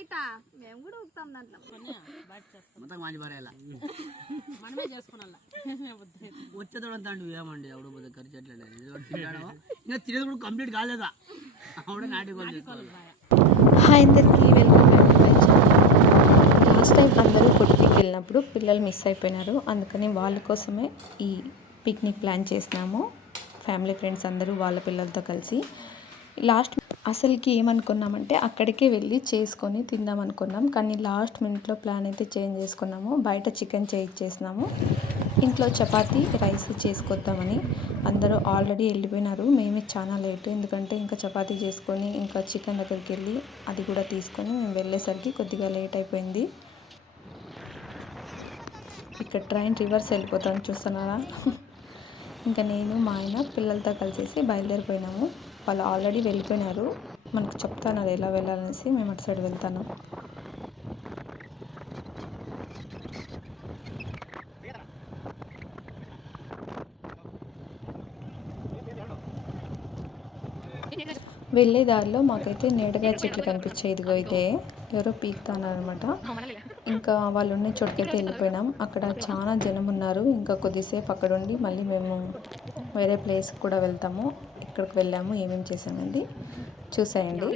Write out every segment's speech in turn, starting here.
బయట మేము కూడా ఊపుతాం దాంట్లో మొత్తం మంచి బరేలా మనమే చేసుకోవాలా వచ్చేతోడంతాండు ఏమండి ఎవడో పోతే ఖర్చు ఎట్లా ఇంకా తినేది కూడా కంప్లీట్ కాలేదా ఆవిడ నాటుకోవాలి. హాయ్ అందరికీ welcome back to my channel. Last time అందరూ కొట్టికి వెళ్ళినప్పుడు పిల్లలు మిస్ అయిపోయినారు, అందుకని వాళ్ళ కోసమే ఈ పిక్నిక్ ప్లాన్ చేసినాము. ఫ్యామిలీ ఫ్రెండ్స్ అందరూ వాళ్ళ పిల్లలతో కలిసి. లాస్ట్ అసలుకి ఏమనుకున్నామంటే అక్కడికే వెళ్ళి చేసుకొని తిందాం అనుకున్నాం, కానీ లాస్ట్ మినిట్లో ప్లాన్ అయితే చేంజ్ చేసుకున్నాము. బయట చికెన్ చేయించేసినాము, ఇంట్లో చపాతీ రైస్ చేసుకొద్దామని. అందరూ ఆల్రెడీ వెళ్ళిపోయినారు, మేమే చాలా లేట్, ఎందుకంటే ఇంకా చపాతీ చేసుకొని ఇంకా చికెన్ దగ్గరికి వెళ్ళి అది కూడా తీసుకొని మేము వెళ్ళేసరికి కొద్దిగా లేట్ అయిపోయింది. ఇక్కడ ట్రైన్ రివర్స్ వెళ్ళిపోతాను చూస్తున్నారా. ఇంకా నేను మా ఆయన పిల్లలతో కలిసేసి బయలుదేరిపోయినాము. వాళ్ళు ఆల్రెడీ వెళ్ళిపోయినారు, మనకు చెప్తున్నారు ఎలా వెళ్ళాలనేసి. మేము అటు సైడ్ వెళ్తాను. వెళ్ళే దారిలో మాకైతే నీడగా చెట్లు కనిపించాయి. ఇదిగో ఇదే ఎవరో పీకుతానమాట. ఇంకా వాళ్ళు ఉన్న చోటుకైతే వెళ్ళిపోయినాం. అక్కడ చాలా జనం ఉన్నారు. ఇంకా కొద్దిసేపు అక్కడ ఉండి మళ్ళీ మేము వేరే ప్లేస్కి కూడా వెళ్తాము. ఇక్కడికి వెళ్ళాము, ఏమేమి చేసామండి చూసేయండి.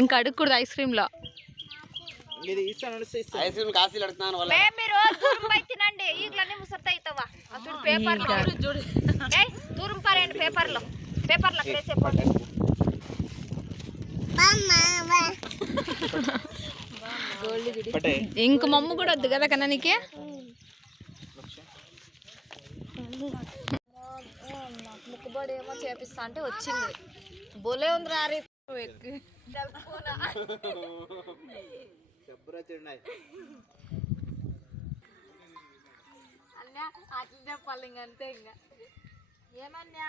ఇంకా అడుగుకూడదు ఐస్ క్రీమ్ లో. ఐస్ క్రీమ్ కాశీలు అడుగుతున్నాను వాళ్ళ తినండి ఈగలన్నీ ముసర్తా అవుతావా చూడు పేపర్ దూరం పారండి పేపర్లో ఇంక మమ్మ కూడా వద్దు కదా కన్నా నీకే. ముక్కుబడి ఏమో చేపిస్తా అంటే వచ్చింది, బోలే ఉంది రారి అన్నా అట్లా చెప్పాలి. ఇంక అంతే. ఇంకా ఏమన్నా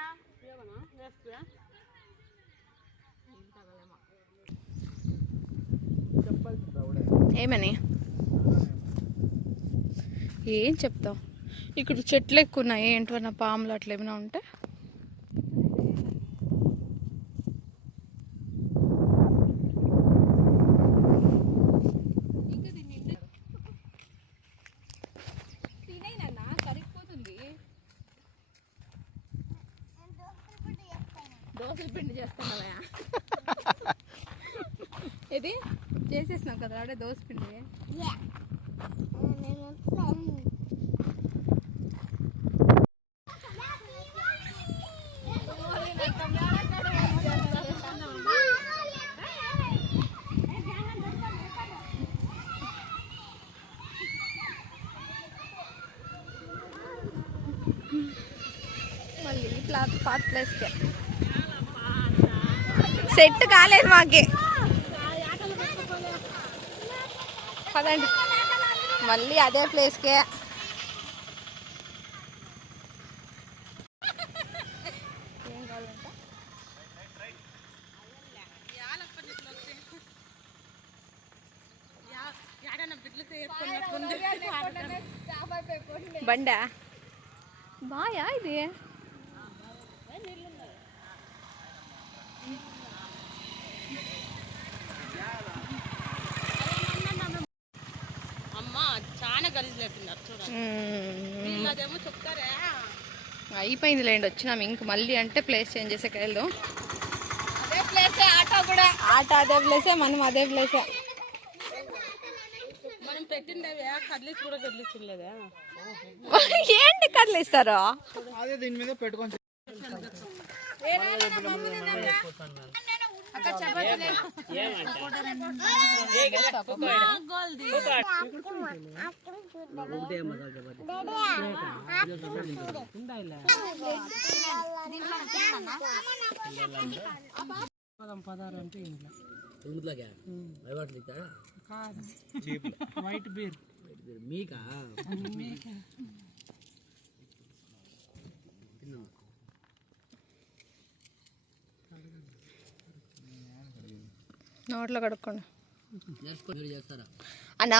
ఏమని ఏం చెప్తావు? ఇక్కడ చెట్లు ఎక్కువ ఉన్నాయి, ఏంటన్నా పాములు అట్లా ఏమైనా ఉంటే. దోశల పిండి చేస్తావా? ఇది చేసేసినావు కదా ఆడే దోశ పిండి. మళ్ళీ పాత ప్లేస్కే సెట్ కాలేదు మాకి. పదండి మళ్ళీ అదే ప్లేస్కే. ఏం కావాలంట? బండా బాయా ఇది. అయిపోయింది లేండి, వచ్చినాము. ఇంక మళ్ళీ అంటే ప్లేస్ చేంజ్ చేసే వెళ్దాం. అదే ప్లేసే ఆటో కూడా, ఆటో అదే ప్లేసే, మనం అదే ప్లేసే. మనం పెట్టిండేవి కదిలించి కూడా కదిలించలేదా? ఏంటి కదిలిస్తారు? అదే దీని మీద పెట్టుకొని వైట్ బీర్ మీకా నోట్లో కడుక్కోండి. నేర్చుకొని మీరు చేస్తారా? అన్నా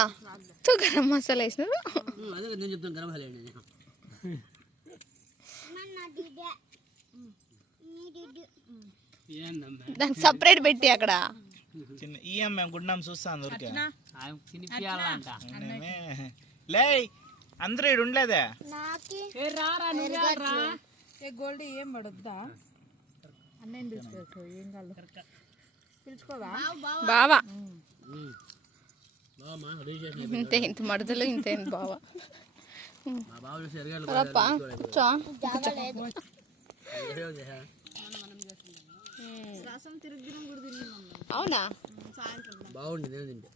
తో గరం మసాలా వేసినారు. అదే కదా నేను చెప్తాను, గరం మసాలా అండి. దానికి సపరేట్ పెట్టి అక్కడ మేము గుడ్నాం చూస్తాను ఊరికే తినిపియాలంట. లే అందరూ ఇడు ఉండలేదే గోల్డ్ ఏం పడుద్దా అన్నయ్య పిలుచుకోవచ్చు ఏం కాదు పిలుచుకోవా బావా బావమ్మా రెడీ చేసి ఇంతే ఇంత మడతలు ఇంతే బావా మా బావలు సరిగా రప్పా చా అవునా బాగుంది నేను తింటే.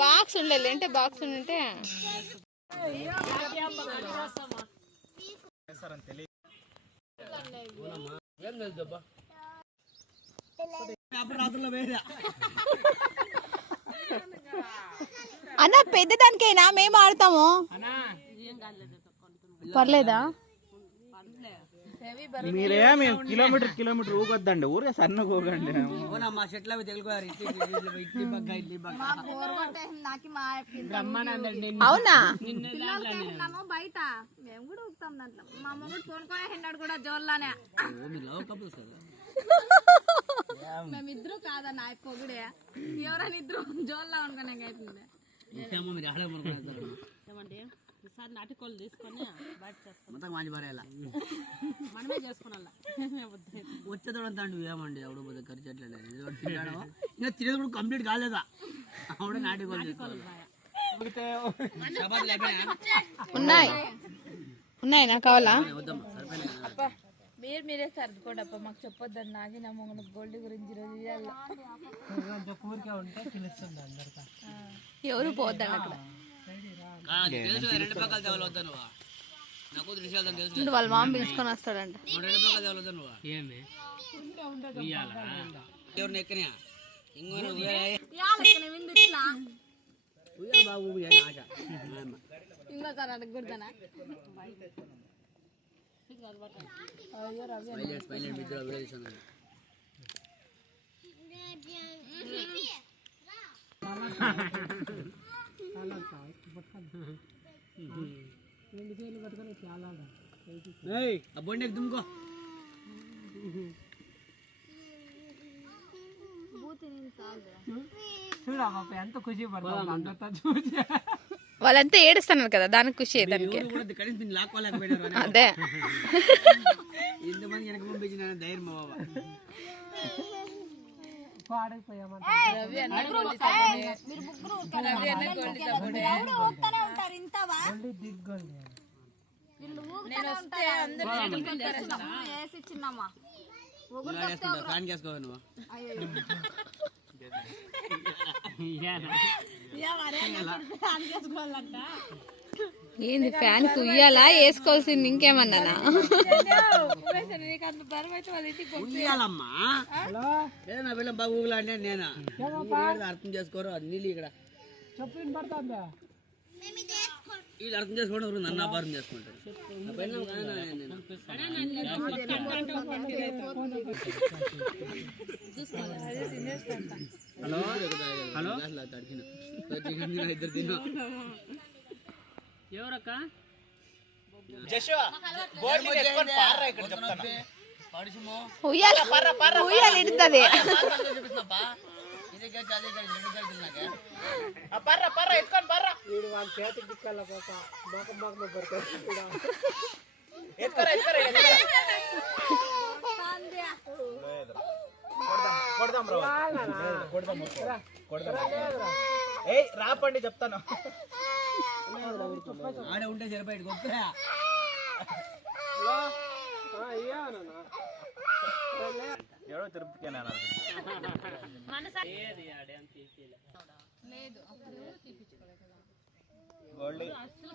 బాక్స్ ఉండలేదు అంటే బాక్స్ ఉంటే ఏం తెలుసు అబ్బా అప్పుడు రాత్రిలో వేరే అన్న పెద్దదానికైనా మేము ఆడతాము. పర్లేదా? మీరేమి కిలోమీటర్ ఊగొద్దండి, ఊరే సన్నగా ఊగండి. మా చెట్లు అవి తెలుగువారు ఇడ్లీ పక్క అవునా? బయట మేము కూడా ఊపుతాం దాంట్లో. మా మొగుడు కొనుక్కొని హెండాడు కూడా జోల్లానే. మేమిద్దరు కాదన్న పొగుడే ఎవరైనా ఇద్దరు జోల్లా అనుకునే అవుతుంది. మీరు ఆడే ఏమంటే ఈసారి నాటుకోళ్ళు తీసుకొని బయట చేస్తాం, మొత్తం మంచి పారేయాల మనమే చేసుకున్నా. వచ్చేదోడంతా అండి ఏమండి ఎవడో పోతే ఖర్చు ఎట్లా తిన్నాడు ఇంకా తినేది కూడా కంప్లీట్ కాలేదా ఆవిడ నాటుకోవాలి ఉన్నాయి ఉన్నాయి నాకు కావాలా? వద్దమ్మా మీరే సర్దుకోండి అప్ప, మాకు చెప్పొద్దని నాకి నా మొగన గోల్డ్ గురించి ఎవరు పోద్దండి అక్కడ. తెలుసు రెండు పక్కల తేవాలి వద్దా నువ్వు నాకు విషయాలు తెలుసు వాళ్ళ మామ పిలుచుకొని వస్తాడంట. రెండు పక్కల తేవాలి వద్దా నువ్వు ఏమి ఎవరిని ఎక్కనియా ఇంకో బాబు ఆశ ఇంకోసారి అడగకూడదనా? పైలట్ మిత్రులు విడదీస్తున్నాను ఆ బొండెకి దుమ్ముకో ఎంత ఖుషి పడుతుంది వాళ్ళంతా ఏడుస్తున్నారు కదా, దానికి ఖుషి దానికి. కనీసం దీన్ని లాక్కోలేకపోయినారు అదే ఇంతమంది వెనక పంపించిన ధైర్యం మా బాబా ఫ్యాన్ చేసుకోవాలి నువ్వు ఏంది ఫ్యాన్ కుయ్యాలా వేసుకోవాల్సింది ఇంకేమన్నానా? ఉయ్యాలమ్మా ఏదో నా పిల్లలు బాగా ఊగులాడినా నేను అర్థం చేసుకోరు అది నీళ్ళు ఇక్కడ వీళ్ళు అర్థం చేసుకోవడం నన్ను అపార్థం చేసుకుంటారు. హలో హలో ఇద్దరు తిన్నా ఎవరక్క ఉయ్యాల ఉయ్యాల ఇడుతుంది. రాపండి చెప్తాను. ఆడే ఉంటే సరిపోయి గొప్ప ఎవడో తిరుపతికేనా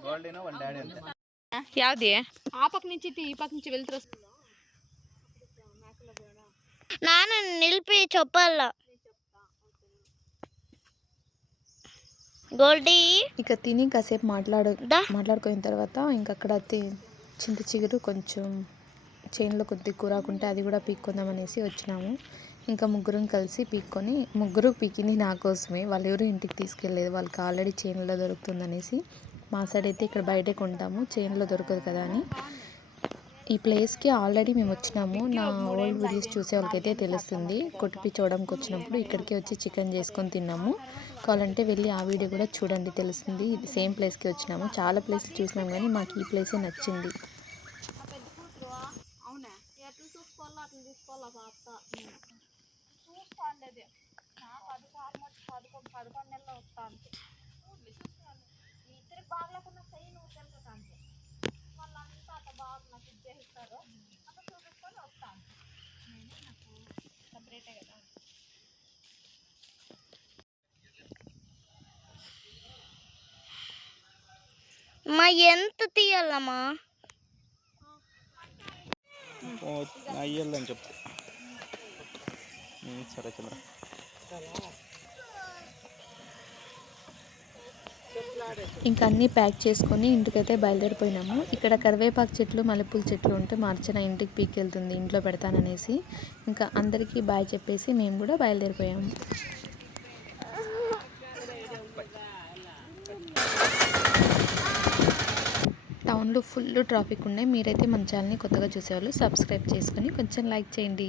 గోల్డీనో వాళ్ళ డాడీ అంతే. యావది ఆ పక్క నుంచి ఈ పక్క నుంచి వెళ్తూ నాన్న నిలిపి చెప్పాల గోల్డీ. ఇక తిని కాసేపు మాట్లాడుకున్న తర్వాత ఇంక అక్కడ చింత చిగురు కొంచెం చేనులో కొద్ది కూరాకుంటే అది కూడా పీక్కుందామనేసి వచ్చినాము. ఇంకా ముగ్గురం కలిసి పీక్కొని, ముగ్గురు పీకింది నా కోసమే, వాళ్ళు ఎవరు ఇంటికి తీసుకెళ్ళలేదు, వాళ్ళకి ఆల్రెడీ చేనులో దొరుకుతుందనేసి. మా సైడ్ అయితే ఇక్కడ బయటే కొంటాము, చేనులో దొరకదు కదా అని. ఈ ప్లేస్కి ఆల్రెడీ మేము వచ్చినాము, నా ఓల్డ్ వీడియోస్ చూసే వాళ్ళకైతే తెలుస్తుంది. కొట్టిపించడానికి వచ్చినప్పుడు ఇక్కడికి వచ్చి చికెన్ చేసుకొని తిన్నాము. కావాలంటే వెళ్ళి ఆ వీడియో కూడా చూడండి, తెలుస్తుంది. సేమ్ ప్లేస్కి వచ్చినాము, చాలా ప్లేస్లు చూసినాం కానీ మాకు ఈ ప్లేసే నచ్చింది. అవునా ఎట్లా చూసుకోవాలో అట్లా తీసుకోవాలా పాప చూసుకోండి. నాకు అది ఆల్మోస్ట్ 11 నెలలు వస్తా అంతే. ఇద్దరికి బాగలేకుండా సై నువ్వు తెలుసు అంతే. వాళ్ళంతా అట్లా బాగా నాకు ఇది చేస్తారు, అట్లా చూపించుకొని వస్తాను. నేను నాకు సపరేటే కదా. మా ఎంత తీయాలమ్మా? అయ్యాలని చెప్తే సరే చంద్ర. ఇంకా అన్నీ ప్యాక్ చేసుకొని ఇంటికైతే బయలుదేరిపోయినాము. ఇక్కడ కరివేపాకు చెట్లు, మల్లెపూల చెట్లు ఉంటే మార్చిన ఇంటికి పీకెళ్తుంది, ఇంట్లో పెడతాననేసి. ఇంకా అందరికీ బాయ్ చెప్పేసి మేము కూడా బయలుదేరిపోయాము. టౌన్లో ఫుల్ ట్రాఫిక్ ఉండే. మీరైతే మన ఛానల్ని కొత్తగా చూసేవాళ్ళు సబ్స్క్రైబ్ చేసుకొని కొంచెం లైక్ చేయండి.